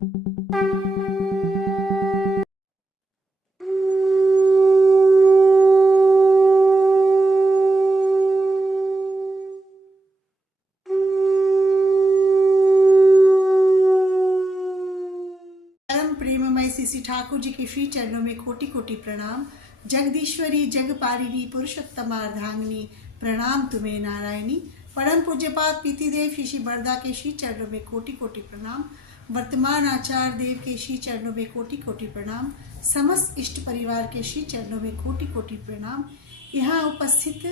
परम प्रेममय श्री ठाकुर जी के श्री चरणों में कोटि कोटि प्रणाम। जगदीश्वरी जगपालिनी पुरुषोत्तमा अर्धांगिनी, प्रणाम तुम्हें नारायणी। परम पूज्यपाद पीतिदेव श्री बरदा के श्री चरणों में कोटि कोटि प्रणाम। वर्तमान आचार्य देव के श्री चरणों में कोटि कोटि प्रणाम। समस्त इष्ट परिवार के श्री चरणों में कोटि कोटि प्रणाम। यहाँ उपस्थित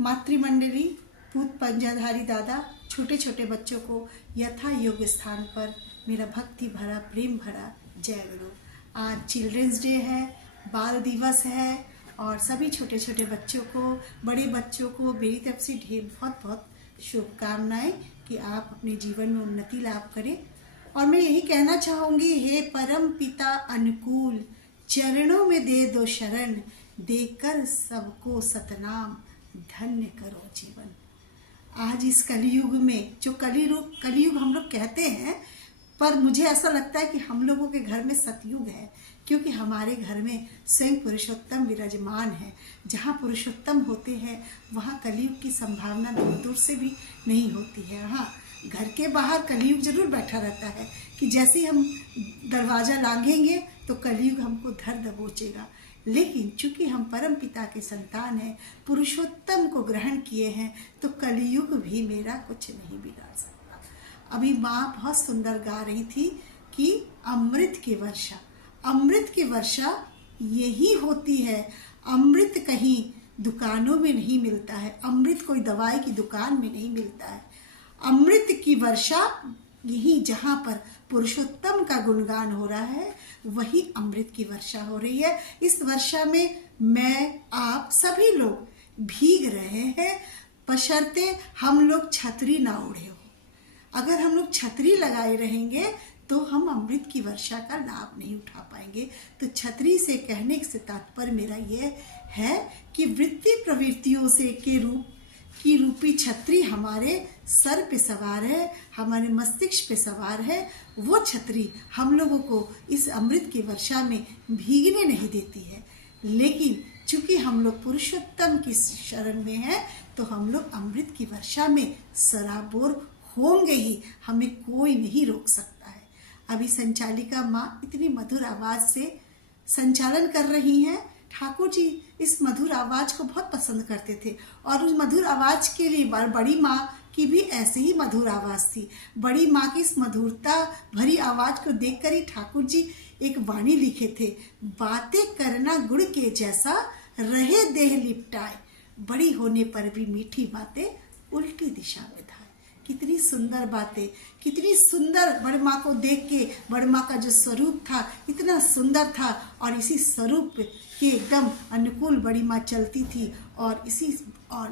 मातृमंडली, पूत पंजाधारी दादा, छोटे छोटे बच्चों को यथा योग्य स्थान पर मेरा भक्ति भरा प्रेम भरा जय गुरु। आज चिल्ड्रंस डे है, बाल दिवस है और सभी छोटे छोटे बच्चों को, बड़े बच्चों को मेरी तरफ से ढेर बहुत बहुत शुभकामनाएं कि आप अपने जीवन में उन्नति लाभ करें। और मैं यही कहना चाहूँगी, हे परम पिता अनुकूल, चरणों में दे दो शरण, देकर सबको सतनाम, धन्य करो जीवन। आज इस कलयुग में, जो कलयुग हम लोग कहते हैं, पर मुझे ऐसा लगता है कि हम लोगों के घर में सतयुग है, क्योंकि हमारे घर में स्वयं पुरुषोत्तम विराजमान है। जहाँ पुरुषोत्तम होते हैं वहाँ कलयुग की संभावना दूर दूर से भी नहीं होती है। हाँ, घर के बाहर कलयुग जरूर बैठा रहता है कि जैसे ही हम दरवाज़ा लांघेंगे तो कलयुग हमको धर दबोचेगा। लेकिन चूंकि हम परम पिता के संतान हैं, पुरुषोत्तम को ग्रहण किए हैं, तो कलयुग भी मेरा कुछ नहीं बिगाड़ सकता। अभी माँ बहुत सुंदर गा रही थी कि अमृत की वर्षा, अमृत की वर्षा यही होती है। अमृत कहीं दुकानों में नहीं मिलता है, अमृत कोई दवाई की दुकान में नहीं मिलता है। अमृत की वर्षा यही जहाँ पर पुरुषोत्तम का गुणगान हो रहा है, वही अमृत की वर्षा हो रही है। इस वर्षा में मैं, आप सभी लोग भीग रहे हैं, बशर्ते हम लोग छतरी ना ओढ़े हो। अगर हम लोग छतरी लगाए रहेंगे तो हम अमृत की वर्षा का लाभ नहीं उठा पाएंगे। तो छतरी से कहने से तात्पर्य मेरा ये है कि वृत्ति प्रवृत्तियों से के रूपी छतरी हमारे सर पे सवार है, हमारे मस्तिष्क पे सवार है। वो छतरी हम लोगों को इस अमृत की वर्षा में भीगने नहीं देती है। लेकिन चूंकि हम लोग पुरुषोत्तम की शरण में हैं, तो हम लोग अमृत की वर्षा में सराबोर होंगे ही, हमें कोई नहीं रोक सकता है। अभी संचालिका माँ इतनी मधुर आवाज से संचालन कर रही हैं। ठाकुर जी इस मधुर आवाज को बहुत पसंद करते थे और उस मधुर आवाज के लिए बड़ी माँ की भी ऐसी ही मधुर आवाज थी। बड़ी माँ की इस मधुरता भरी आवाज को देखकर ही ठाकुर जी एक वाणी लिखे थे, बातें करना गुड़ के जैसा, रहे देह लिपटाए, बड़ी होने पर भी मीठी बातें उल्टी दिशा में धाए। कितनी सुंदर बातें, कितनी सुंदर। बड़ माँ को देख के बड़ माँ का जो स्वरूप था इतना सुंदर था, और इसी स्वरूप के एकदम अनुकूल बड़ी माँ चलती थी और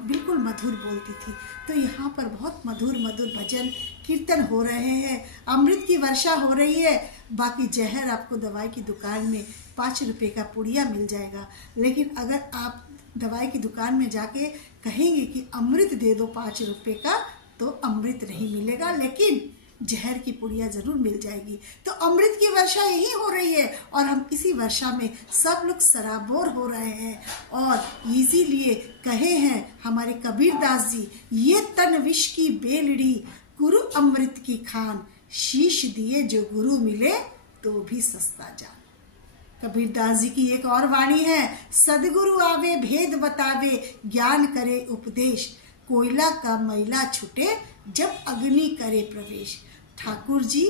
बिल्कुल मधुर बोलती थी। तो यहाँ पर बहुत मधुर मधुर भजन कीर्तन हो रहे हैं, अमृत की वर्षा हो रही है। बाकी जहर आपको दवाई की दुकान में 5 रुपए का पुड़िया मिल जाएगा, लेकिन अगर आप दवाई की दुकान में जाके कहेंगे कि अमृत दे दो 5 रुपए का, तो अमृत नहीं मिलेगा, लेकिन जहर की पुड़िया जरूर मिल जाएगी। तो अमृत की वर्षा यही हो रही है और हम इसी वर्षा में सब लोग सराबोर हो रहे हैं। और इसीलिए कहे हैं हमारे कबीर दास जी, ये तन विष की बेलड़ी, गुरु अमृत की खान, शीश दिए जो गुरु मिले तो भी सस्ता जान। कबीर दास जी की एक और वाणी है, सदगुरु आवे भेद बतावे, ज्ञान करे उपदेश, कोयला का मैला छूटे जब अग्नि करे प्रवेश। ठाकुर जी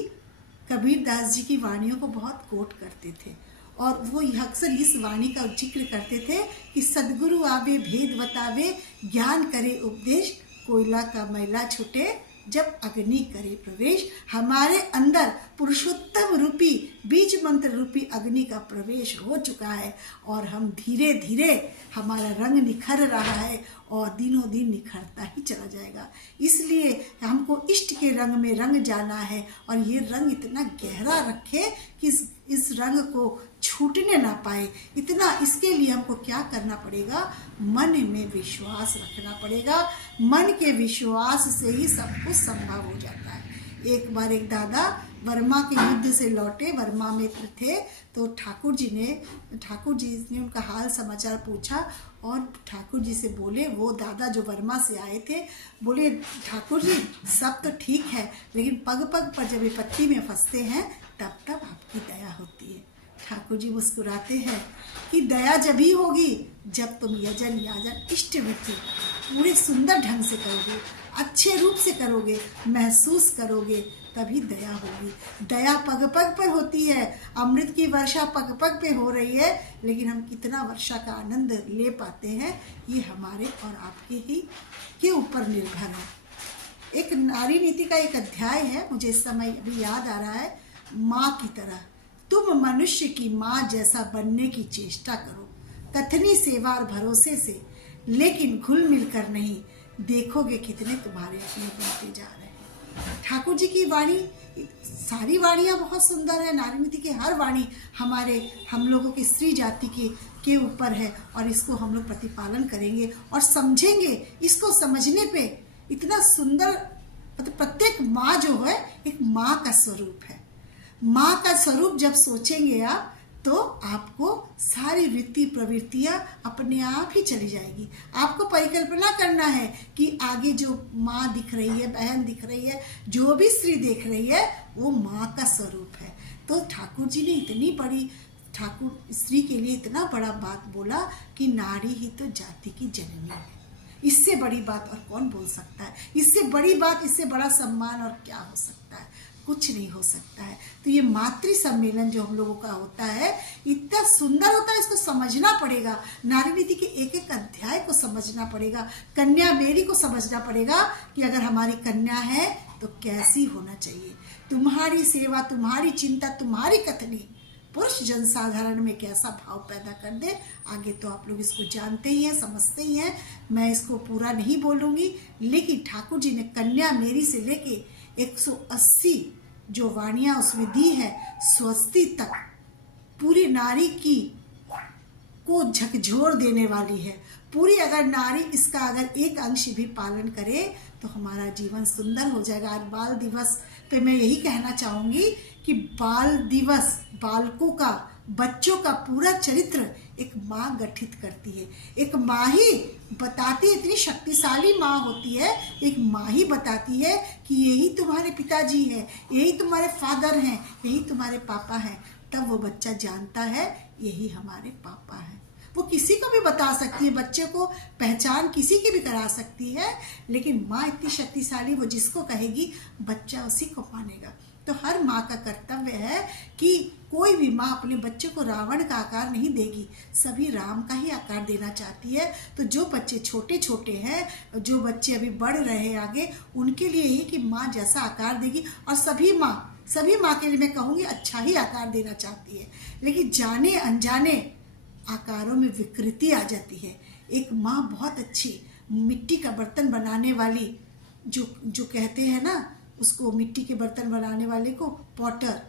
कबीर दास जी की वाणियों को बहुत कोट करते थे और वो अक्सर इस वाणी का जिक्र करते थे कि सदगुरु आवे भेद बतावे, ज्ञान करे उपदेश, कोयला का मैला छूटे जब अग्नि करे प्रवेश। हमारे अंदर पुरुषोत्तम रूपी बीज मंत्र रूपी अग्नि का प्रवेश हो चुका है और हम धीरे धीरे, हमारा रंग निखर रहा है और दिनों दिन निखरता ही चला जाएगा। इसलिए हमको इष्ट के रंग में रंग जाना है और ये रंग इतना गहरा रखे कि इस रंग को छूटने ना पाए। इतना इसके लिए हमको क्या करना पड़ेगा, मन में विश्वास रखना पड़ेगा। मन के विश्वास से ही सब कुछ संभव हो जाता है। एक बार एक दादा वर्मा के युद्ध से लौटे, वर्मा मित्र थे, तो ठाकुर जी ने उनका हाल समाचार पूछा और ठाकुर जी से बोले, वो दादा जो वर्मा से आए थे, बोले ठाकुर जी सब तो ठीक है, लेकिन पग पग पर जब विपत्ति में फंसते हैं तब तब आपकी दया होती है। ठाकुर जी मुस्कुराते हैं कि दया जब ही होगी जब तुम यजन याजन इष्ट वृत्ति पूरे सुंदर ढंग से करोगे, अच्छे रूप से करोगे, महसूस करोगे, तभी दया होगी। दया पग पग पर होती है, अमृत की वर्षा पग पग पे हो रही है, लेकिन हम कितना वर्षा का आनंद ले पाते हैं ये हमारे और आपके ही के ऊपर निर्भर है। एक नारी नीति का एक अध्याय है, मुझे इस समय अभी याद आ रहा है, माँ की तरह तुम मनुष्य की माँ जैसा बनने की चेष्टा करो, कथनी सेवा और भरोसे से, लेकिन घुल मिल कर नहीं, देखोगे कितने तुम्हारे अपने बनते जा रहे हैं। ठाकुर जी की वाणी, सारी वाणियाँ बहुत सुंदर है, नारी नीति की हर वाणी हम लोगों की स्त्री जाति के ऊपर है, और इसको हम लोग प्रतिपालन करेंगे और समझेंगे। इसको समझने पे इतना सुंदर, मतलब प्रत्येक माँ जो है एक माँ का स्वरूप है। माँ का स्वरूप जब सोचेंगे आप, तो आपको सारी वृत्ति प्रवृत्तियाँ अपने आप ही चली जाएगी। आपको परिकल्पना करना है कि आगे जो माँ दिख रही है, बहन दिख रही है, जो भी स्त्री देख रही है, वो माँ का स्वरूप है। तो ठाकुर जी ने इतनी बड़ी, ठाकुर स्त्री के लिए इतना बड़ा बात बोला कि नारी ही तो जाति की जननी है। इससे बड़ी बात और कौन बोल सकता है? इससे बड़ी बात, इससे बड़ा सम्मान और क्या हो सकता है? कुछ नहीं हो सकता है। तो ये मातृ सम्मेलन जो हम लोगों का होता है इतना सुंदर होता है, इसको समझना पड़ेगा। नारी नीति के एक एक अध्याय को समझना पड़ेगा, कन्या मेरी को समझना पड़ेगा कि अगर हमारी कन्या है तो कैसी होना चाहिए, तुम्हारी सेवा, तुम्हारी चिंता, तुम्हारी कथनी पुरुष जनसाधारण में कैसा भाव पैदा कर दे। आगे तो आप लोग इसको जानते ही हैं, समझते ही हैं, मैं इसको पूरा नहीं बोलूँगी। लेकिन ठाकुर जी ने कन्या मेरी से लेके 180 जो वाणियाँ उसमें दी है, स्वस्ति तक पूरी नारी की को झकझोर देने वाली है। पूरी अगर नारी इसका अगर एक अंश भी पालन करे तो हमारा जीवन सुंदर हो जाएगा। आज बाल दिवस पे मैं यही कहना चाहूँगी कि बाल दिवस बालकों का, बच्चों का पूरा चरित्र एक माँ गठित करती है। एक माँ ही बताती है, इतनी शक्तिशाली माँ होती है, एक माँ ही बताती है कि यही तुम्हारे पिताजी हैं, यही तुम्हारे फादर हैं, यही तुम्हारे पापा हैं। तब वो बच्चा जानता है यही हमारे पापा हैं। वो किसी को भी बता सकती है, बच्चे को पहचान किसी की भी करा सकती है, लेकिन माँ इतनी शक्तिशाली, वो जिसको कहेगी बच्चा उसी को मानेगा। तो हर माँ का कर्तव्य है कि कोई भी माँ अपने बच्चे को रावण का आकार नहीं देगी, सभी राम का ही आकार देना चाहती है। तो जो बच्चे छोटे छोटे हैं, जो बच्चे अभी बढ़ रहे हैं आगे, उनके लिए ही कि माँ जैसा आकार देगी। और सभी माँ के लिए मैं कहूँगी अच्छा ही आकार देना चाहती है, लेकिन जाने अनजाने आकारों में विकृति आ जाती है। एक माँ बहुत अच्छी मिट्टी का बर्तन बनाने वाली, जो कहते हैं ना उसको, मिट्टी के बर्तन बनाने वाले को पॉटर,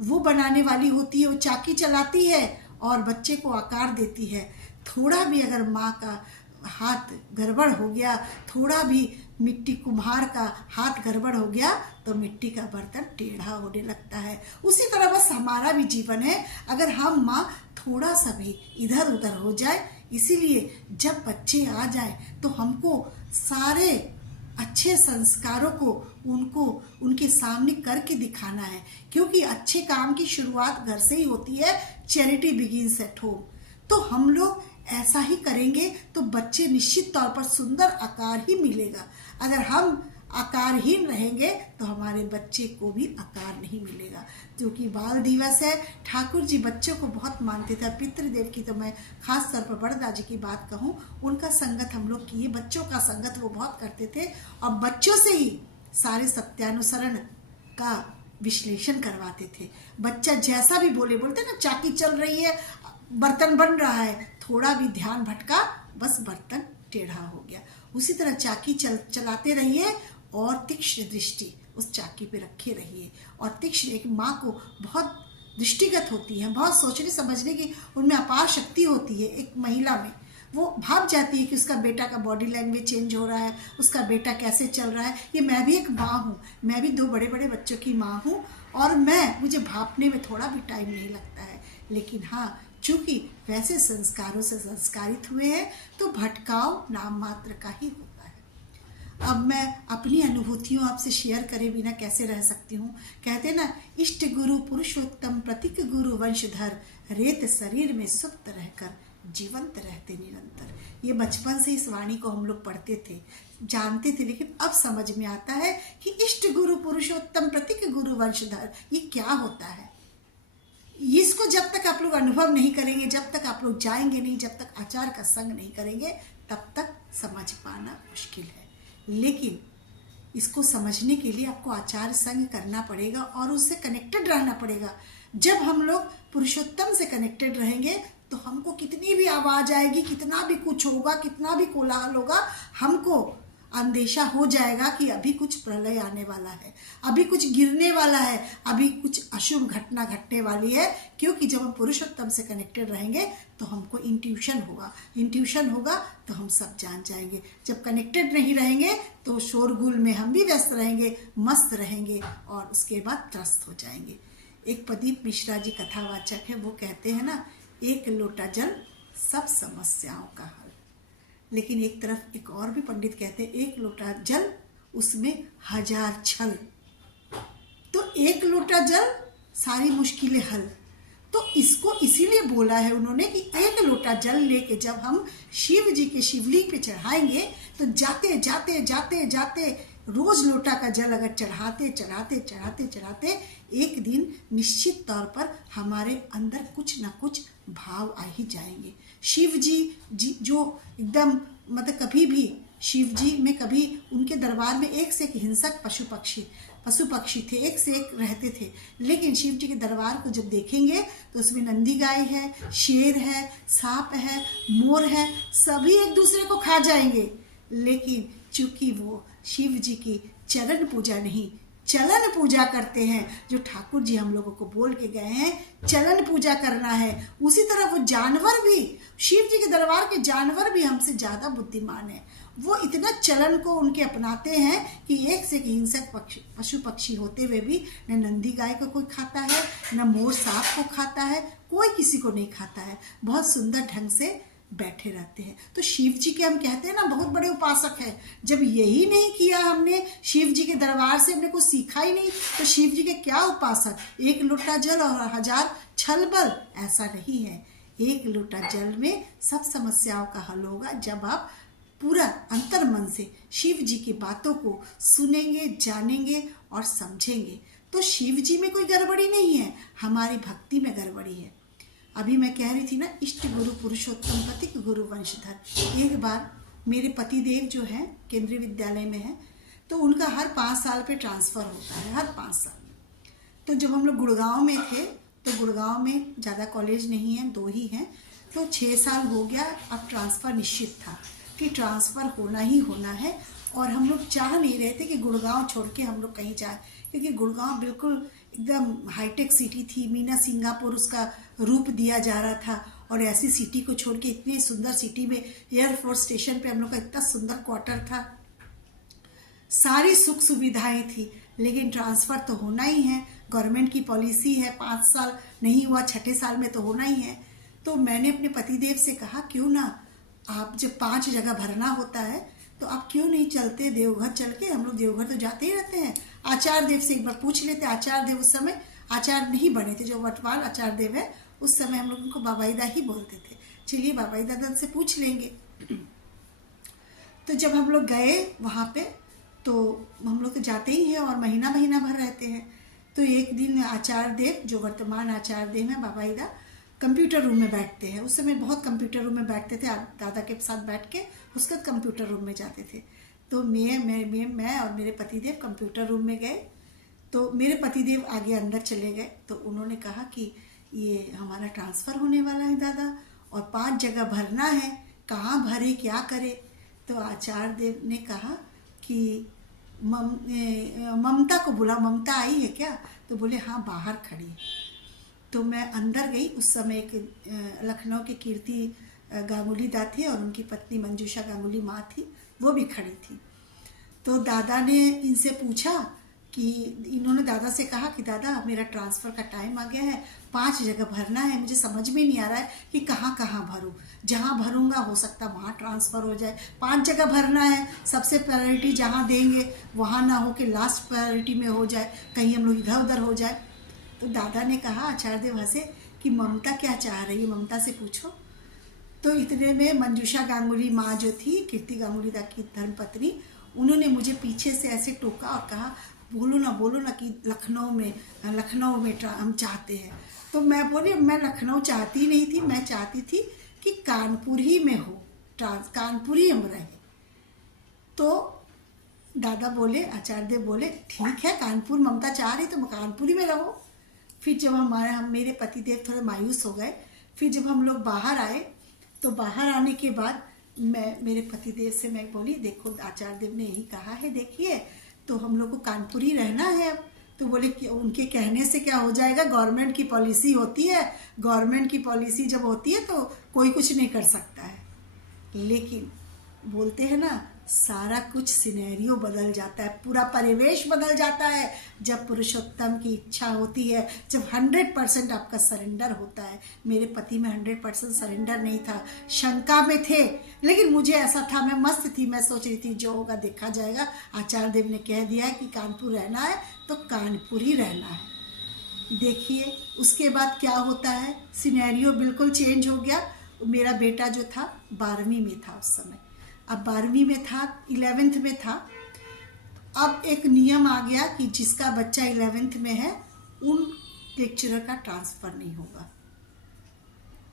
वो बनाने वाली होती है। वो चाकी चलाती है और बच्चे को आकार देती है। थोड़ा भी अगर माँ का हाथ गड़बड़ हो गया, थोड़ा भी मिट्टी कुम्हार का हाथ गड़बड़ हो गया तो मिट्टी का बर्तन टेढ़ा होने लगता है। उसी तरह बस हमारा भी जीवन है, अगर हम माँ थोड़ा सा भी इधर उधर हो जाए। इसीलिए जब बच्चे आ जाए तो हमको सारे अच्छे संस्कारों को उनके सामने करके दिखाना है, क्योंकि अच्छे काम की शुरुआत घर से ही होती है। Charity begins at home. तो हम लोग ऐसा ही करेंगे तो बच्चे निश्चित तौर पर सुंदर आकार ही मिलेगा। अगर हम आकारहीन रहेंगे तो हमारे बच्चे को भी आकार नहीं मिलेगा। क्योंकि बाल दिवस है, ठाकुर जी बच्चों को बहुत मानते थे। पितृदेव की तो मैं खास तौर पर बड़दाजी की बात कहूँ, उनका संगत हम लोग किए, बच्चों का संगत वो बहुत करते थे और बच्चों से ही सारे सत्यानुसरण का विश्लेषण करवाते थे। बच्चा जैसा भी बोलते ना, चाकी चल रही है, बर्तन बन रहा है, थोड़ा भी ध्यान भटका बस बर्तन टेढ़ा हो गया। उसी तरह चाकी चलाते रहिए और तीक्ष्ण दृष्टि उस चाकी पे रखे रहिए। और तीक्ष्ण, एक माँ को बहुत दृष्टिगत होती है, बहुत सोचने समझने की उनमें अपार शक्ति होती है एक महिला में। वो भाप जाती है कि उसका बेटा का बॉडी लैंग्वेज चेंज हो रहा है, उसका बेटा कैसे चल रहा है। ये मैं भी एक माँ हूँ, मैं भी 2 बड़े बड़े बच्चों की माँ हूँ, और मुझे भापने में थोड़ा भी टाइम नहीं लगता है। लेकिन हाँ, चूंकि वैसे संस्कारों से संस्कारित हुए हैं तो भटकाव नाम मात्र का ही होता है। अब मैं अपनी अनुभूतियों आपसे शेयर करे बिना कैसे रह सकती हूँ। कहते हैं ना, इष्ट गुरु पुरुषोत्तम प्रतीक गुरु वंशधर, रेत शरीर में सुप्त रहकर जीवंत रहते निरंतर। ये बचपन से इस वाणी को हम लोग पढ़ते थे, जानते थे, लेकिन अब समझ में आता है कि इष्ट गुरु पुरुषोत्तम प्रतीक गुरु वंशधर ये क्या होता है। इसको जब तक आप लोग अनुभव नहीं करेंगे, जब तक आप लोग जाएंगे नहीं, जब तक आचार का संग नहीं करेंगे, तब तक समझ पाना मुश्किल है। लेकिन इसको समझने के लिए आपको आचार संग करना पड़ेगा और उससे कनेक्टेड रहना पड़ेगा। जब हम लोग पुरुषोत्तम से कनेक्टेड रहेंगे तो हमको कितनी भी आवाज आएगी, कितना भी कुछ होगा, कितना भी कोलाहल होगा, हमको अंदेशा हो जाएगा कि अभी कुछ प्रलय आने वाला है, अभी कुछ गिरने वाला है, अभी कुछ अशुभ घटना घटने वाली है। क्योंकि जब हम पुरुषोत्तम से कनेक्टेड रहेंगे तो हमको इंट्यूशन होगा तो हम सब जान जाएंगे। जब कनेक्टेड नहीं रहेंगे तो शोरगुल में हम भी व्यस्त रहेंगे, मस्त रहेंगे और उसके बाद त्रस्त हो जाएंगे। एक प्रदीप मिश्रा जी कथावाचक है, वो कहते हैं ना, एक लोटा जल सब समस्याओं का हल। लेकिन एक तरफ एक और भी पंडित कहते हैं, एक लोटा जल उसमें 1000 छल। तो एक लोटा जल सारी मुश्किलें हल। तो इसको इसीलिए बोला है उन्होंने कि एक लोटा जल लेके जब हम शिव जी के शिवलिंग पे चढ़ाएंगे तो जाते जाते जाते जाते रोज लोटा का जल अगर चढ़ाते चढ़ाते चढ़ाते चढ़ाते एक दिन निश्चित तौर पर हमारे अंदर कुछ ना कुछ भाव आ ही जाएंगे। शिव जी जो एकदम मतलब कभी भी शिव जी में कभी उनके दरबार में एक से एक हिंसक पशु पक्षी थे, एक से एक रहते थे। लेकिन शिव जी के दरबार को जब देखेंगे तो उसमें नंदी गाय है, शेर है, सांप है, मोर है, सभी एक दूसरे को खा जाएंगे। लेकिन चूंकि वो शिव जी की चरण पूजा नहीं, चलन पूजा करते हैं, जो ठाकुर जी हम लोगों को बोल के गए हैं चलन पूजा करना है, उसी तरह वो जानवर भी, शिव जी के दरबार के जानवर भी हमसे ज्यादा बुद्धिमान है। वो इतना चलन को उनके अपनाते हैं कि एक से एक हिंसक पशु पक्षी होते हुए भी न नंदी गाय को कोई खाता है, न मोर सांप को खाता है, कोई किसी को नहीं खाता है, बहुत सुंदर ढंग से बैठे रहते हैं। तो शिव जी के हम कहते हैं ना बहुत बड़े उपासक हैं। जब यही नहीं किया हमने, शिव जी के दरबार से हमने कुछ सीखा ही नहीं, तो शिव जी के क्या उपासक। एक लोटा जल और 1000 छल बल, ऐसा नहीं है। एक लोटा जल में सब समस्याओं का हल होगा जब आप पूरा अंतर मन से शिव जी की बातों को सुनेंगे, जानेंगे और समझेंगे। तो शिव जी में कोई गड़बड़ी नहीं है, हमारी भक्ति में गड़बड़ी है। अभी मैं कह रही थी ना, इष्ट गुरु पुरुषोत्तम प्रतीक गुरु वंशधर। एक बार मेरे पतिदेव जो हैं केंद्रीय विद्यालय में हैं, तो उनका हर 5 साल पे ट्रांसफ़र होता है, हर 5 साल। तो जब हम लोग गुड़गांव में थे तो गुड़गांव में ज़्यादा कॉलेज नहीं है, 2 ही हैं, तो 6 साल हो गया। अब ट्रांसफ़र निश्चित था कि ट्रांसफ़र होना ही होना है, और हम लोग चाह नहीं रहे थे कि गुड़गांव छोड़ के हम लोग कहीं जाए, क्योंकि गुड़गांव बिल्कुल एकदम हाईटेक सिटी थी, मीना सिंगापुर उसका रूप दिया जा रहा था। और ऐसी सिटी को छोड़ के इतनी सुंदर सिटी में एयरफोर्स स्टेशन पे हम लोग का इतना सुंदर क्वार्टर था, सारी सुख सुविधाएं थी। लेकिन ट्रांसफ़र तो होना ही है, गवर्नमेंट की पॉलिसी है, 5 साल नहीं हुआ, 6ठे साल में तो होना ही है। तो मैंने अपने पतिदेव से कहा, क्यों ना आप जब 5 जगह भरना होता है तो आप क्यों नहीं चलते देवघर चल के। हम लोग देवघर तो जाते ही रहते हैं, आचार्य देव से एक बार पूछ लेते। आचार्य देव उस समय आचार्य नहीं बने थे, जो वर्तमान आचार्य देव है उस समय हम लोग उनको बाबाईदा ही बोलते थे। चलिए बाबाईदा दादा से पूछ लेंगे। तो जब हम लोग गए वहाँ पे, तो हम लोग तो जाते ही हैं और महीना महीना भर रहते हैं। तो एक दिन आचार्य देव, जो वर्तमान आचार्य देव हैं बाबाईदा, कंप्यूटर रूम में बैठते हैं। उस समय बहुत कंप्यूटर रूम में बैठते थे, दादा के साथ बैठ के उसके बाद कंप्यूटर रूम में जाते थे। तो मैं और मेरे पतिदेव कंप्यूटर रूम में गए। तो मेरे पतिदेव आगे अंदर चले गए। तो उन्होंने कहा कि ये हमारा ट्रांसफ़र होने वाला है दादा, और 5 जगह भरना है, कहाँ भरे, क्या करे। तो आचार्य देव ने कहा कि ममता को बुला, ममता आई है क्या। तो बोले हाँ बाहर खड़ी है। तो मैं अंदर गई। उस समय एक लखनऊ के कीर्ति गांगुली दा थे और उनकी पत्नी मंजूषा गांगुली माँ थी, वो भी खड़ी थी। तो दादा ने इनसे पूछा कि इन्होंने दादा से कहा कि दादा मेरा ट्रांसफ़र का टाइम आ गया है, 5 जगह भरना है, मुझे समझ में नहीं आ रहा है कि कहाँ कहाँ भरूँ, जहाँ भरूँगा हो सकता वहाँ ट्रांसफ़र हो जाए, 5 जगह भरना है, सबसे प्रायोरिटी जहाँ देंगे वहाँ ना हो कि लास्ट प्रायोरिटी में हो जाए, कहीं हम लोग इधर उधर हो जाए। तो दादा ने कहा, आचार्य देव हंसे कि ममता क्या चाह रही है, ममता से पूछो। तो इतने में मंजूषा गांगुली माँ जो थी, कीर्ति गांगुली दा की धर्मपत्नी, उन्होंने मुझे पीछे से ऐसे टोका और कहा बोलो ना कि लखनऊ में हम चाहते हैं। तो मैं बोली मैं लखनऊ चाहती नहीं थी, मैं चाहती थी कि कानपुर ही में हो, कानपुर ही हम रहे। तो दादा बोले, आचार्य देव बोले ठीक है, कानपुर ममता चाह रही तो कानपुर ही में रहो। फिर जब हम मेरे पतिदेव थोड़े मायूस हो गए, फिर जब हम लोग बाहर आए तो बाहर आने के बाद मैं मेरे पतिदेव से मैं बोली देखो आचार्य देव ने यही कहा है, देखिए तो हम लोग को कानपुर ही रहना है अब। तो बोले कि उनके कहने से क्या हो जाएगा, गवर्नमेंट की पॉलिसी होती है, गवर्नमेंट की पॉलिसी जब होती है तो कोई कुछ नहीं कर सकता है। लेकिन बोलते हैं ना, सारा कुछ सिनेरियो बदल जाता है, पूरा परिवेश बदल जाता है जब पुरुषोत्तम की इच्छा होती है, जब 100% आपका सरेंडर होता है। मेरे पति में 100% सरेंडर नहीं था, शंका में थे, लेकिन मुझे ऐसा था, मैं मस्त थी, मैं सोच रही थी जो होगा देखा जाएगा। आचार्य देव ने कह दिया है कि कानपुर रहना है तो कानपुर ही रहना है। देखिए उसके बाद क्या होता है, सिनेरियो बिल्कुल चेंज हो गया। मेरा बेटा जो था 12वीं में था उस समय, अब 12वीं में था, 11th में था। अब एक नियम आ गया कि जिसका बच्चा 11th में है उन लेक्चरर का ट्रांसफ़र नहीं होगा।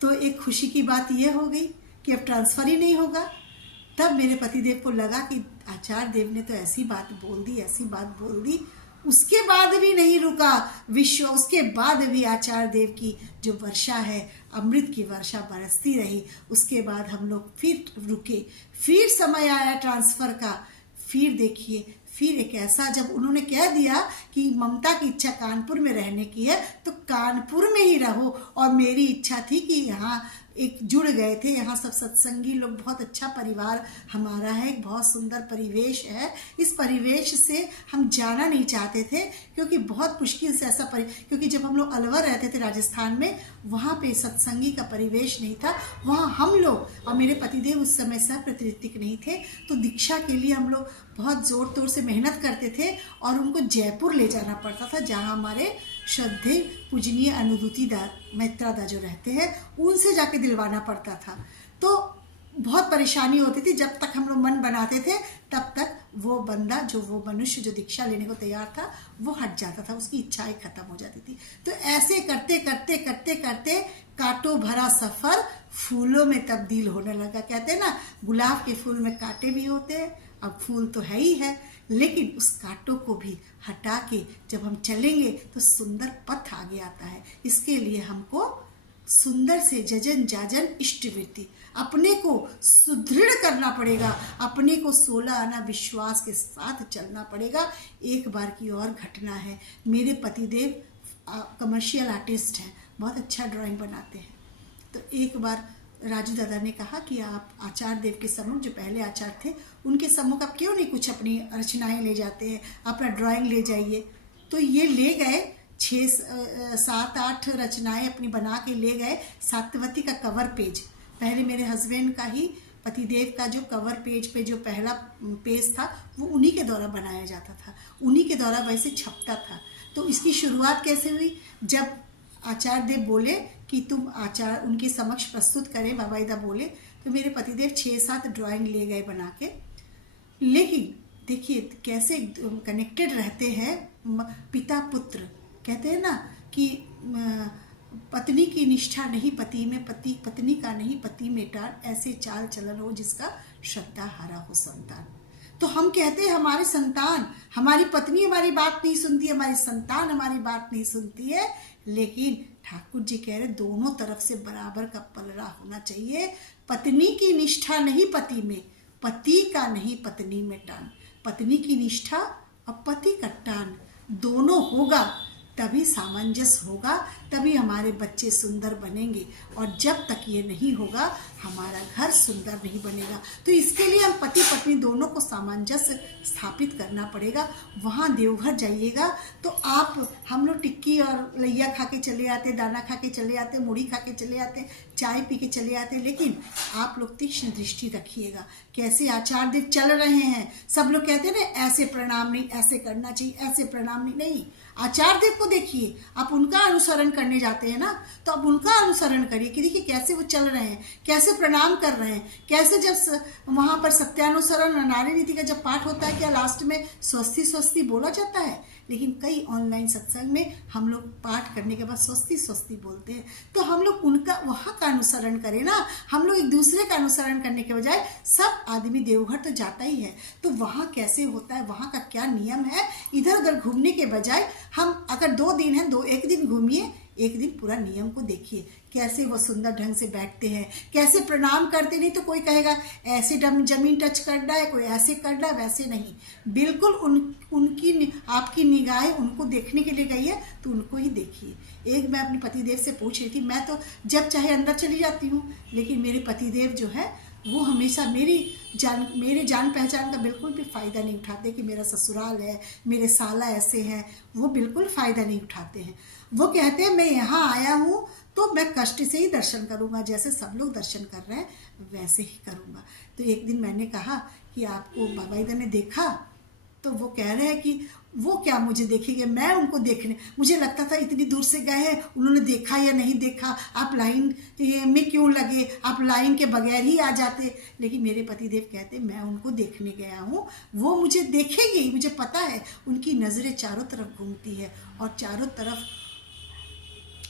तो एक खुशी की बात यह हो गई कि अब ट्रांसफ़र ही नहीं होगा। तब मेरे पतिदेव को लगा कि आचार्य देव ने तो ऐसी बात बोल दी। उसके बाद भी नहीं रुका विश्व, उसके बाद भी आचार्य देव की जो वर्षा है, अमृत की वर्षा बरसती रही। उसके बाद हम लोग फिर रुके, फिर समय आया ट्रांसफ़र का। फिर देखिए, फिर एक ऐसा जब उन्होंने कह दिया कि ममता की इच्छा कानपुर में रहने की है तो कानपुर में ही रहो, और मेरी इच्छा थी कि यहाँ एक जुड़ गए थे, यहाँ सब सत्संगी लोग, बहुत अच्छा परिवार हमारा है, एक बहुत सुंदर परिवेश है। इस परिवेश से हम जाना नहीं चाहते थे क्योंकि बहुत मुश्किल से ऐसा क्योंकि जब हम लोग अलवर रहते थे राजस्थान में, वहाँ पे सत्संगी का परिवेश नहीं था। वहाँ हम लोग और मेरे पतिदेव उस समय सह प्रतिष्ठित नहीं थे, तो दीक्षा के लिए हम लोग बहुत ज़ोर तोर से मेहनत करते थे और उनको जयपुर ले जाना पड़ता था, जहाँ हमारे श्रद्धेय पूजनीय अनुभूति दा मैत्रा दा जो रहते हैं उनसे जाके दिलवाना पड़ता था। तो बहुत परेशानी होती थी। जब तक हम लोग मन बनाते थे तब तक वो बंदा वो मनुष्य जो दीक्षा लेने को तैयार था वो हट जाता था, उसकी इच्छाएं खत्म हो जाती थी। तो ऐसे करते करते कांटों भरा सफ़र फूलों में तब्दील होने लगा। कहते हैं ना, गुलाब के फूल में कांटे भी होते हैं, अब फूल तो है ही है, लेकिन उस कांटों को भी हटा के जब हम चलेंगे तो सुंदर पथ आगे आता है। इसके लिए हमको सुंदर से जजन जाजन इष्टवृत्ति अपने को सुदृढ़ करना पड़ेगा, अपने को 16 आना विश्वास के साथ चलना पड़ेगा। एक बार की और घटना है, मेरे पतिदेव कमर्शियल आर्टिस्ट हैं, बहुत अच्छा ड्राइंग बनाते हैं। तो एक बार राजू दादा ने कहा कि आप आचार्य देव के सम्मुख, जो पहले आचार्य थे, उनके सम्मुख आप क्यों नहीं कुछ अपनी रचनाएं ले जाते हैं, अपना ड्राइंग ले जाइए। तो ये ले गए 6-7-8 रचनाएं अपनी बना के ले गए। सात्यवती का कवर पेज, पहले मेरे हस्बैंड का ही, पतिदेव का जो कवर पेज पे जो पहला पेज था वो उन्हीं के द्वारा बनाया जाता था, उन्हीं के द्वारा वैसे छपता था। तो इसकी शुरुआत कैसे हुई, जब आचार्य देव बोले कि तुम आचार्य उनके समक्ष प्रस्तुत करें, बाबाईदा बोले, तो मेरे पतिदेव 6-7 ड्राइंग ले गए बना के। लेकिन देखिए कैसे कनेक्टेड रहते हैं पिता पुत्र। कहते हैं ना कि पत्नी की निष्ठा नहीं पति में, पत्नी का नहीं पति में टार, ऐसे चाल चलन हो जिसका श्रद्धा हारा हो संतान। तो हम कहते हैं हमारे संतान, हमारी पत्नी हमारी बात नहीं सुनती, हमारी संतान हमारी बात नहीं सुनती है, लेकिन ठाकुर जी कह रहे दोनों तरफ से बराबर का पलड़ा होना चाहिए। पत्नी की निष्ठा नहीं पति में, पति का नहीं पत्नी में टान, पत्नी की निष्ठा और पति का टान दोनों होगा तभी सामंजस्य होगा, तभी हमारे बच्चे सुंदर बनेंगे। और जब तक ये नहीं होगा हमारा घर सुंदर नहीं बनेगा। तो इसके लिए हम पति पत्नी दोनों को सामंजस्य स्थापित करना पड़ेगा। वहाँ देवघर जाइएगा तो आप, हम लोग टिक्की और लैया खा के चले आते, दाना खा के चले आते, मुड़ी खा के चले आते, चाय पी के चले आते, लेकिन आप लोग तीक्ष्ण दृष्टि रखिएगा कैसे आचार देव चल रहे हैं। सब लोग कहते हैं ना ऐसे प्रणाम नहीं, ऐसे करना चाहिए, ऐसे प्रणाम नहीं, नहीं, आचार देव को देखिए। आप उनका अनुसरण करने जाते हैं ना, तो आप उनका अनुसरण करिए कि देखिए कैसे वो चल रहे हैं, कैसे प्रणाम कर रहे हैं, कैसे जब वहाँ पर सत्यानुसरण और नारी नीति का जब पाठ होता है क्या लास्ट में स्वस्ति स्वस्ति बोला जाता है। लेकिन कई ऑनलाइन सत्संग में हम लोग पाठ करने के बाद स्वस्ति स्वस्ति बोलते हैं। तो हम लोग उनका वहाँ का अनुसरण करें ना। हम लोग एक दूसरे का अनुसरण करने के बजाय, सब आदमी देवघर तो जाता ही है, तो वहाँ कैसे होता है, वहाँ का क्या नियम है, इधर उधर घूमने के बजाय हम अगर 2 दिन है, एक दिन घूमिए, एक दिन पूरा नियम को देखिए कैसे वो सुंदर ढंग से बैठते हैं, कैसे प्रणाम करते। नहीं तो कोई कहेगा ऐसे जमीन टच करना है, कोई ऐसे करना है, वैसे नहीं। बिल्कुल उनकी आपकी निगाहें उनको देखने के लिए गई है तो उनको ही देखिए। एक मैं अपने पतिदेव से पूछ रही थी, मैं तो जब चाहे अंदर चली जाती हूँ, लेकिन मेरे पतिदेव जो है वो हमेशा मेरे जान पहचान का बिल्कुल भी फ़ायदा नहीं उठाते कि मेरा ससुराल है, मेरे साला ऐसे हैं, वो बिल्कुल फ़ायदा नहीं उठाते हैं। वो कहते हैं मैं यहाँ आया हूँ तो मैं कष्ट से ही दर्शन करूँगा, जैसे सब लोग दर्शन कर रहे हैं वैसे ही करूँगा। तो एक दिन मैंने कहा कि आपको बाबा इधर ने देखा, तो वो कह रहे हैं कि वो क्या मुझे देखेंगे, मैं उनको देखने, मुझे लगता था इतनी दूर से गए हैं, उन्होंने देखा या नहीं देखा, आप लाइन में क्यों लगे, आप लाइन के बगैर ही आ जाते। लेकिन मेरे पतिदेव कहते मैं उनको देखने गया हूँ, वो मुझे देखेंगे, मुझे पता है। उनकी नज़रें चारों तरफ घूमती है और चारों तरफ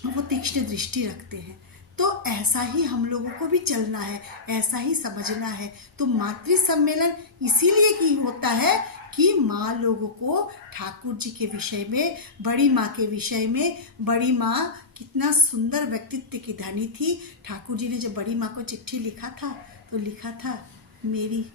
वो तीक्ष्ण दृष्टि रखते हैं। तो ऐसा ही हम लोगों को भी चलना है, ऐसा ही समझना है। तो मातृ सम्मेलन इसीलिए की होता है कि माँ लोगों को ठाकुर जी के विषय में, बड़ी माँ के विषय में, बड़ी माँ कितना सुंदर व्यक्तित्व की धनी थी। ठाकुर जी ने जब बड़ी माँ को चिट्ठी लिखा था तो लिखा था मेरी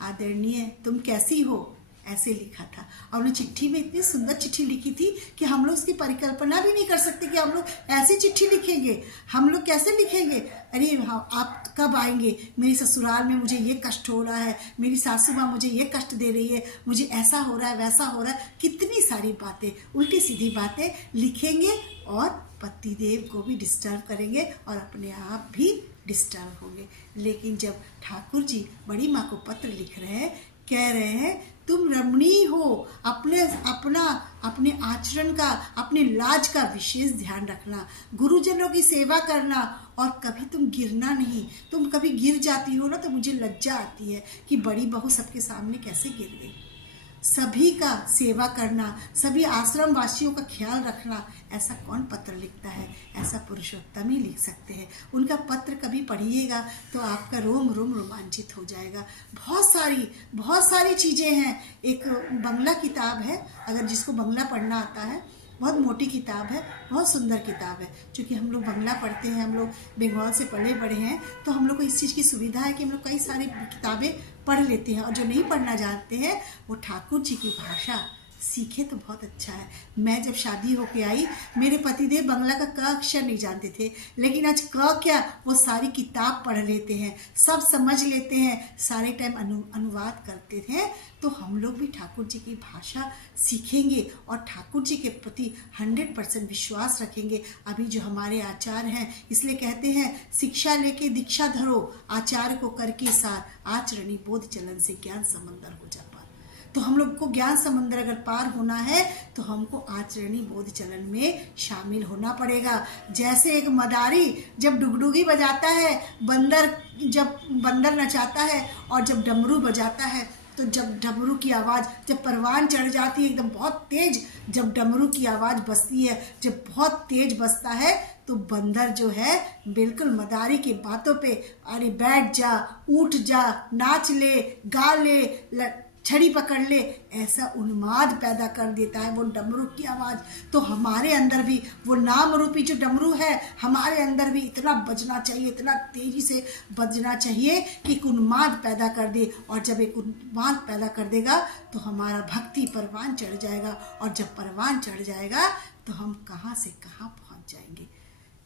आदरणीय तुम कैसी हो, ऐसे लिखा था। और उन्होंने चिट्ठी में इतनी सुंदर चिट्ठी लिखी थी कि हम लोग उसकी परिकल्पना भी नहीं कर सकते कि हम लोग ऐसी चिट्ठी लिखेंगे। हम लोग कैसे लिखेंगे, अरे आप कब आएंगे, मेरे ससुराल में मुझे ये कष्ट हो रहा है, मेरी सासू माँ मुझे ये कष्ट दे रही है, मुझे ऐसा हो रहा है, वैसा हो रहा है, कितनी सारी बातें, उल्टी सीधी बातें लिखेंगे और पतिदेव को भी डिस्टर्ब करेंगे और अपने आप भी डिस्टर्ब होंगे। लेकिन जब ठाकुर जी बड़ी माँ को पत्र लिख रहे हैं, कह रहे हैं तुम रमणीय हो, अपने आचरण का, अपने लाज का विशेष ध्यान रखना, गुरुजनों की सेवा करना और कभी तुम गिरना नहीं। तुम कभी गिर जाती हो ना तो मुझे लज्जा आती है कि बड़ी बहू सबके सामने कैसे गिर गई। सभी का सेवा करना, सभी आश्रम वासियों का ख्याल रखना, ऐसा कौन पत्र लिखता है, ऐसा पुरुषोत्तम ही लिख सकते हैं। उनका पत्र कभी पढ़िएगा तो आपका रोम रोम रोमांचित हो जाएगा। बहुत सारी चीज़ें हैं। एक बंगला किताब है, अगर जिसको बंगला पढ़ना आता है, बहुत मोटी किताब है, बहुत सुंदर किताब है। क्योंकि हम लोग बंगला पढ़ते हैं, हम लोग बंगाल से पढ़े बड़े हैं, तो हम लोग को इस चीज़ की सुविधा है कि हम लोग कई सारी किताबें पढ़ लेते हैं। और जो नहीं पढ़ना जानते हैं वो ठाकुर जी की भाषा सीखे तो बहुत अच्छा है। मैं जब शादी होके आई, मेरे पतिदेव बंगला का क अक्षर नहीं जानते थे, लेकिन आज क क्या वो सारी किताब पढ़ लेते हैं, सब समझ लेते हैं, सारे टाइम अनुवाद करते थे। तो हम लोग भी ठाकुर जी की भाषा सीखेंगे और ठाकुर जी के प्रति 100% विश्वास रखेंगे। अभी जो हमारे आचार्य हैं, इसलिए कहते हैं शिक्षा लेके दीक्षा धरो, आचार्य को करके सार, आचरणी बोध चलन से ज्ञान समंदर हो जा पार। तो हम लोग को ज्ञान समंदर अगर पार होना है तो हमको आचरणी बोध चलन में शामिल होना पड़ेगा। जैसे एक मदारी जब डुगडुगी बजाता है, जब बंदर नचाता है और जब डमरू बजाता है, तो जब डमरू की आवाज़, जब परवान चढ़ जाती है एकदम बहुत तेज, जब डमरू की आवाज़ बजती है, जब बहुत तेज बजता है, तो बंदर जो है बिल्कुल मदारी की बातों पे अरे बैठ जा, उठ जा, नाच ले, गा ले, छड़ी पकड़ ले, ऐसा उन्माद पैदा कर देता है वो डमरू की आवाज़। तो हमारे अंदर भी वो नाम रूपी जो डमरू है, हमारे अंदर भी इतना बजना चाहिए, इतना तेजी से बजना चाहिए कि एक उन्माद पैदा कर दे। और जब एक उन्माद पैदा कर देगा तो हमारा भक्ति परवान चढ़ जाएगा, और जब परवान चढ़ जाएगा तो हम कहाँ से कहाँ पहुँच जाएंगे।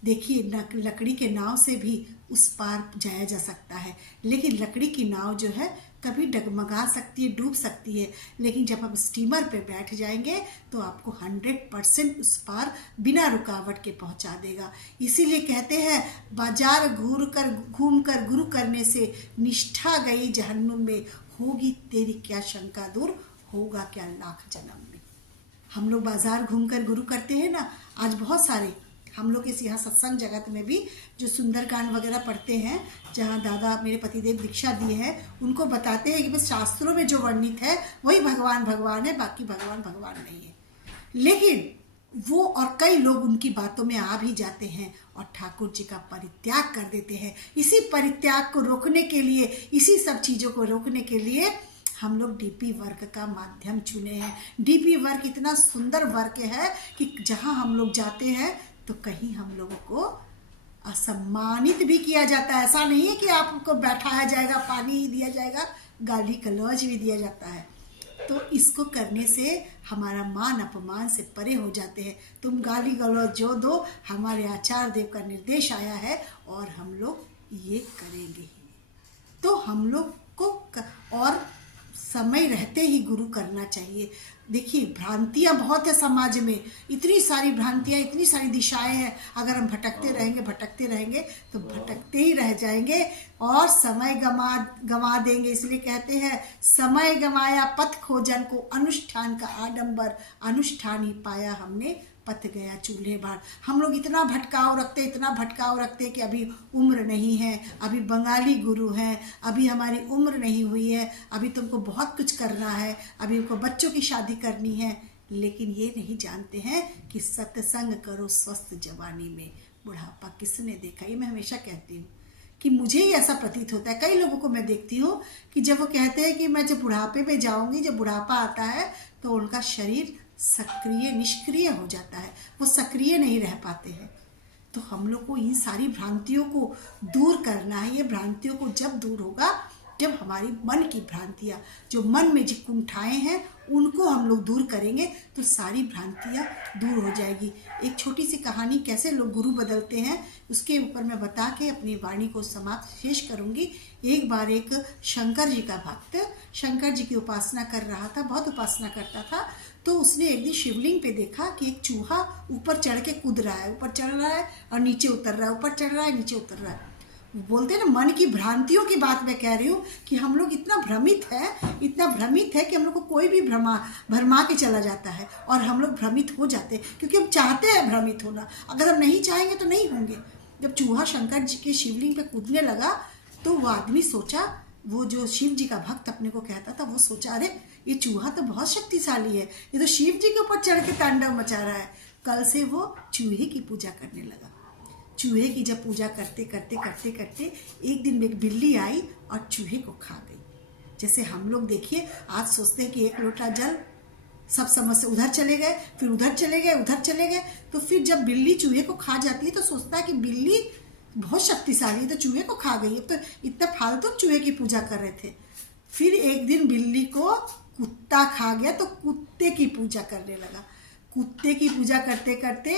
देखिए, लकड़ी के नाव से भी उस पार जाया जा सकता है, लेकिन लकड़ी की नाव जो है कभी डगमगा सकती है, डूब सकती है, लेकिन जब आप स्टीमर पे बैठ जाएंगे तो आपको 100% उस पार बिना रुकावट के पहुंचा देगा। इसीलिए कहते हैं, बाजार घूम कर गुरु करने से निष्ठा गई जहन्नुम में, होगी तेरी क्या शंका दूर, होगा क्या लाख जन्म में। हम लोग बाजार घूमकर गुरु करते हैं ना। आज बहुत सारे हम लोग इस यहाँ सत्संग जगत में भी जो सुंदरकांड वगैरह पढ़ते हैं, जहाँ दादा मेरे पतिदेव दीक्षा दिए हैं, उनको बताते हैं कि बस शास्त्रों में जो वर्णित है वही भगवान भगवान है, बाकी भगवान भगवान नहीं है। लेकिन वो और कई लोग उनकी बातों में आ भी जाते हैं और ठाकुर जी का परित्याग कर देते हैं। इसी परित्याग को रोकने के लिए, इसी सब चीज़ों को रोकने के लिए हम लोग डीपी वर्क का माध्यम चुने हैं। डीपी वर्क इतना सुंदर वर्क है कि जहाँ हम लोग जाते हैं तो कहीं हम लोगों को असम्मानित भी किया जाता है। ऐसा नहीं है कि आपको बैठाया जाएगा, पानी ही दिया जाएगा, गाली गलौज भी दिया जाता है। तो इसको करने से हमारा मान अपमान से परे हो जाते हैं। तुम गाली गलौज जो दो, हमारे आचार्य देव का निर्देश आया है और हम लोग ये करेंगे ही। तो हम लोग को और समय रहते ही गुरु करना चाहिए। देखिए, भ्रांतियाँ बहुत है समाज में, इतनी सारी भ्रांतियाँ, इतनी सारी दिशाएं हैं। अगर हम भटकते रहेंगे तो भटकते ही रह जाएंगे और समय गंवा देंगे। इसलिए कहते हैं, समय गंवाया पथ खोजन को, अनुष्ठान का आडंबर, अनुष्ठान ही पाया हमने, पथ गया चूल्हे बार। हम लोग इतना भटकाव रखते कि अभी उम्र नहीं है, अभी बंगाली गुरु हैं, अभी हमारी उम्र नहीं हुई है, अभी तुमको बहुत कुछ करना है, अभी उनको बच्चों की शादी करनी है। लेकिन ये नहीं जानते हैं कि सत्संग करो स्वस्थ जवानी में, बुढ़ापा किसने देखा। ये मैं हमेशा कहती हूँ कि मुझे ही ऐसा प्रतीत होता है। कई लोगों को मैं देखती हूँ कि जब वो कहते हैं कि मैं जब बुढ़ापे में जाऊँगी, जब बुढ़ापा आता है तो उनका शरीर सक्रिय निष्क्रिय हो जाता है, वो सक्रिय नहीं रह पाते हैं। तो हम लोग को इन सारी भ्रांतियों को दूर करना है। ये भ्रांतियों को जब दूर होगा, जब हमारी मन की भ्रांतियाँ, जो मन में जो कुंठाएं हैं, उनको हम लोग दूर करेंगे तो सारी भ्रांतियाँ दूर हो जाएगी। एक छोटी सी कहानी, कैसे लोग गुरु बदलते हैं, उसके ऊपर मैं बता के अपनी वाणी को समाप्त शेष करूँगी। एक बार एक शंकर जी का भक्त शंकर जी की उपासना कर रहा था, बहुत उपासना करता था। तो उसने एक दिन शिवलिंग पे देखा कि एक चूहा ऊपर चढ़ के कूद रहा है, ऊपर चढ़ रहा है और नीचे उतर रहा है, ऊपर चढ़ रहा है, नीचे उतर रहा है। बोलते हैं ना, मन की भ्रांतियों की बात मैं कह रही हूँ कि हम लोग इतना भ्रमित है कि हम लोग को कोई भी भरमा के चला जाता है और हम लोग भ्रमित हो जाते हैं, क्योंकि हम चाहते हैं भ्रमित होना। अगर हम नहीं चाहेंगे तो नहीं होंगे। जब चूहा शंकर जी के शिवलिंग पे कूदने लगा तो वो आदमी सोचा, वो जो शिव जी का भक्त अपने को कहता था, वो सोचा, अरे ये चूहा तो बहुत शक्तिशाली है, ये तो शिव जी के ऊपर चढ़ के तांडव मचा रहा है। कल से वो चूहे की पूजा करने लगा। चूहे की जब पूजा करते एक दिन एक बिल्ली आई और चूहे को खा गई। जैसे हम लोग देखिए, आज सोचते हैं कि एक लोटा जल, सब समझ से उधर चले गए, फिर उधर चले गए, तो फिर जब बिल्ली चूहे को खा जाती है तो सोचता है कि बिल्ली बहुत शक्तिशाली है, तो चूहे को खा गई। अब तो इतना फालतू चूहे की पूजा कर रहे थे। फिर एक दिन बिल्ली को कुत्ता खा गया तो कुत्ते की पूजा करने लगा। कुत्ते की पूजा करते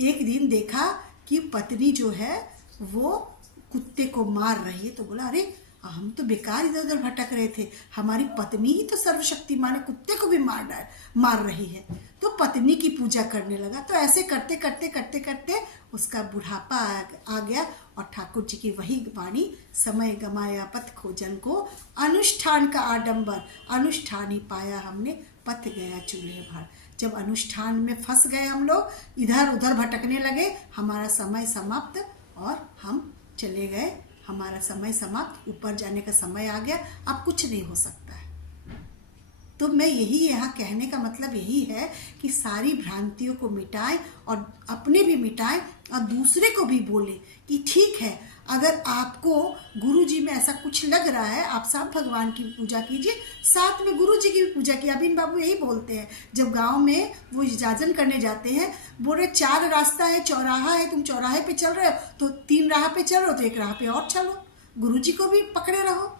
एक दिन देखा कि पत्नी जो है वो कुत्ते को मार रही है। तो बोला, अरे हम तो बेकार इधर उधर भटक रहे थे, हमारी पत्नी ही तो सर्वशक्तिमान है, कुत्ते को भी मार रही है। तो पत्नी की पूजा करने लगा। तो ऐसे करते उसका बुढ़ापा आ गया और ठाकुर जी की वही वाणी, समय गमाया पथ खोजन को, अनुष्ठान का आडंबर, अनुष्ठान ही पाया हमने, पथ गया चूल्हे भार। जब अनुष्ठान में फंस गए हम लोग, इधर उधर भटकने लगे, हमारा समय समाप्त और हम चले गए। हमारा समय समाप्त, ऊपर जाने का समय आ गया, अब कुछ नहीं हो सकता है। तो मैं यही यहाँ कहने का मतलब यही है कि सारी भ्रांतियों को मिटाएं और अपने भी मिटाएं और दूसरे को भी बोलें कि ठीक है, अगर आपको गुरु जी में ऐसा कुछ लग रहा है, आप सब भगवान की पूजा कीजिए, साथ में गुरु जी की भी पूजा कीजिए। अबिन बाबू यही बोलते हैं, जब गांव में वो इजाजन करने जाते हैं, बोले 4 रास्ता है, चौराहा है, तुम चौराहे पे चल रहे हो तो 3 राह पे चल रहे हो तो 1 राह पे और चलो, गुरु जी को भी पकड़े रहो।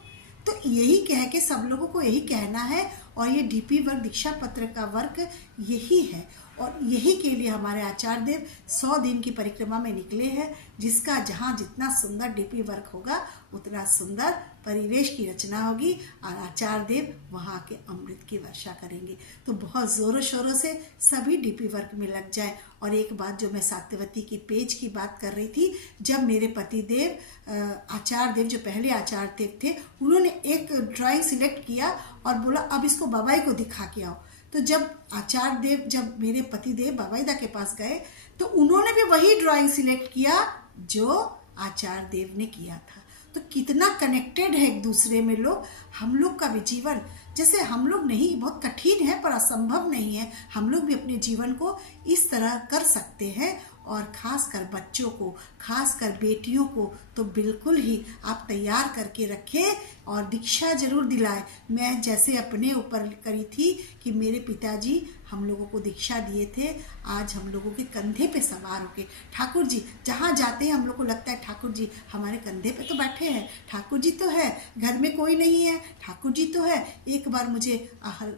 तो यही कह के सब लोगों को यही कहना है। और ये डीपी वर्क दीक्षा पत्र का वर्क यही है। और यही के लिए हमारे आचार्य देव 100 दिन की परिक्रमा में निकले हैं, जिसका जहाँ जितना सुंदर डीपी वर्क होगा उतना सुंदर परिवेश की रचना होगी और आचार्य देव वहाँ के अमृत की वर्षा करेंगे। तो बहुत ज़ोरों शोरों से सभी डीपी वर्क में लग जाए। और एक बात जो मैं सत्यवती की पेज की बात कर रही थी, जब मेरे पति देव आचार्य देव जो पहले आचार्य देव थे, उन्होंने एक ड्राइंग सिलेक्ट किया और बोला अब इसको बाबाई को दिखा के आओ। तो जब आचार्य देव जब मेरे पति देव बाबाईदा के पास गए तो उन्होंने भी वही ड्राइंग सिलेक्ट किया जो आचार्य देव ने किया था। तो कितना कनेक्टेड है एक दूसरे में लोग। हम लोग का भी जीवन जैसे हम लोग नहीं बहुत कठिन है पर असंभव नहीं है, हम लोग भी अपने जीवन को इस तरह कर सकते हैं। और ख़ास कर बच्चों को, ख़ास कर बेटियों को तो बिल्कुल ही आप तैयार करके रखें और दीक्षा जरूर दिलाएं। मैं जैसे अपने ऊपर करी थी कि मेरे पिताजी हम लोगों को दीक्षा दिए थे, आज हम लोगों के कंधे पे सवार होके ठाकुर जी जहाँ जाते हैं हम लोग को लगता है ठाकुर जी हमारे कंधे पे तो बैठे हैं, ठाकुर जी तो है, घर में कोई नहीं है, ठाकुर जी तो है। एक बार मुझे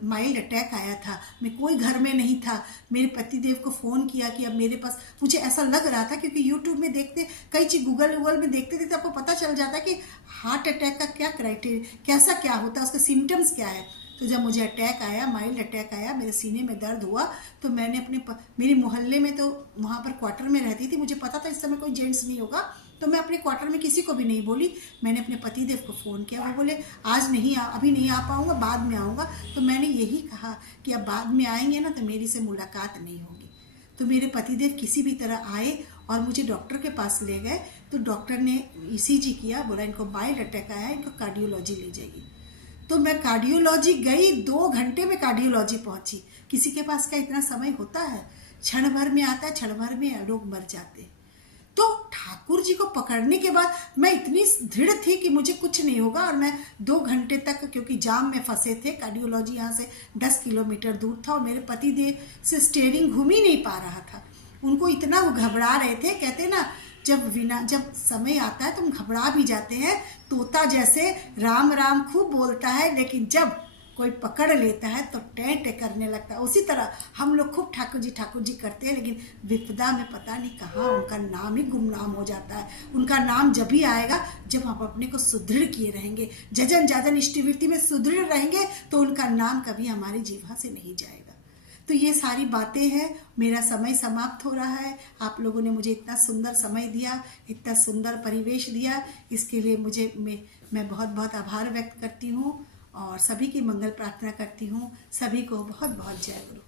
माइल्ड अटैक आया था, मैं कोई घर में नहीं था, मेरे पतिदेव को फ़ोन किया कि अब मेरे पास, मुझे ऐसा लग रहा था क्योंकि यूट्यूब में देखते कई चीज़ गूगल में देखते देखते आपको पता चल जाता है कि हार्ट अटैक का क्या क्राइटेरिया, कैसा क्या होता है, उसके सिम्टम्स क्या है। तो जब मुझे अटैक आया, माइल्ड अटैक आया, मेरे सीने में दर्द हुआ, तो मैंने मेरे मोहल्ले में तो वहाँ पर क्वार्टर में रहती थी, मुझे पता था इस समय कोई जेंट्स नहीं होगा, तो मैं अपने क्वार्टर में किसी को भी नहीं बोली। मैंने अपने पतिदेव को फ़ोन किया, वो बोले आज नहीं अभी नहीं आ पाऊँगा, बाद में आऊँगा। तो मैंने यही कहा कि अब बाद में आएंगे ना तो मेरी से मुलाकात नहीं होगी। तो मेरे पतिदेव किसी भी तरह आए और मुझे डॉक्टर के पास ले गए। तो डॉक्टर ने ECG किया, बोला इनको माइल्ड अटैक आया, इनको कार्डियोलॉजी ले जाइए। तो मैं कार्डियोलॉजी गई, 2 घंटे में कार्डियोलॉजी पहुंची। किसी के पास का इतना समय होता है, क्षण भर में आता है, क्षण भर में लोग मर जाते। तो ठाकुर जी को पकड़ने के बाद मैं इतनी दृढ़ थी कि मुझे कुछ नहीं होगा। और मैं 2 घंटे तक, क्योंकि जाम में फंसे थे, कार्डियोलॉजी यहाँ से 10 किलोमीटर दूर था और मेरे पतिदेव से स्टीयरिंग घूम ही नहीं पा रहा था। उनको इतना वो घबरा रहे थे, कहते ना जब समय आता है तो हम घबरा भी जाते हैं। तोता जैसे राम राम खूब बोलता है, लेकिन जब कोई पकड़ लेता है तो टें करने लगता है। उसी तरह हम लोग खूब ठाकुर जी करते हैं, लेकिन विपदा में पता नहीं कहाँ उनका नाम ही गुमनाम हो जाता है। उनका नाम जब भी आएगा जब आप अपने को सुदृढ़ किए रहेंगे, जजन जाजन इष्टिवृत्ति में सुदृढ़ रहेंगे, तो उनका नाम कभी हमारी जीवा से नहीं जाएगा। तो ये सारी बातें हैं। मेरा समय समाप्त हो रहा है। आप लोगों ने मुझे इतना सुंदर समय दिया, इतना सुंदर परिवेश दिया, इसके लिए मैं बहुत बहुत आभार व्यक्त करती हूँ और सभी की मंगल प्रार्थना करती हूँ। सभी को बहुत बहुत जय गुरु।